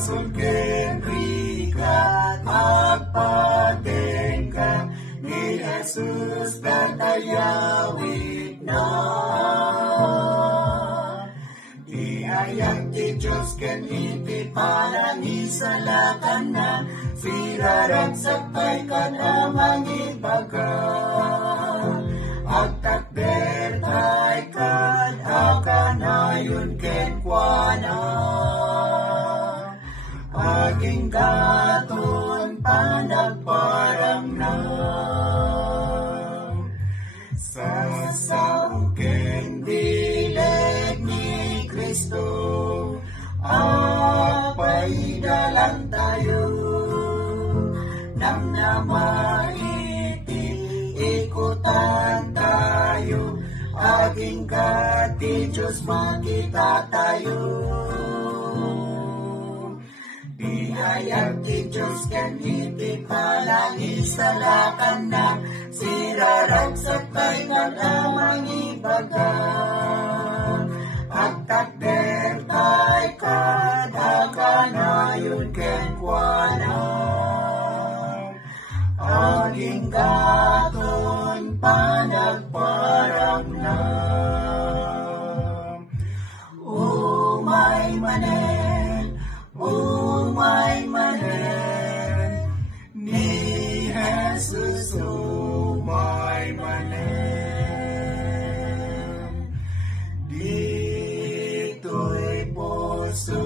masulken rikat agpadengka ni Jesus datayawit na. Diayag ti Diyos ken iti panangisalakan na siraragsagpay kan amang ibaga. Agtakder tay kan akanayon ken kuana. Aging katon panagparang na. Sasauken dileg ni Kristo, apaidalan tayo, nang namaiti ikutan tayo, aging kati Diyos makita tayo. Biyayag ti Diyos ken iti panangisalakan na siraragsagpay kan amang ibaga. Agtakder tay kad akanayon ken kuana. Aging katon panagparang na. Umay manen, ni Jesus umay manen. Dito'y puso